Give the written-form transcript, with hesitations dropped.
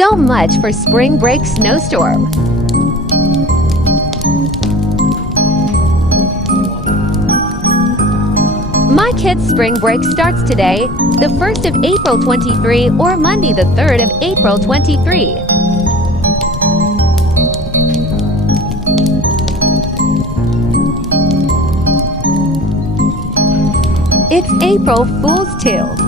So much for spring break Snowstorm. My kids' spring break starts today, the 1st of April 23 or Monday the 3rd of April 23. It's April Fool's too.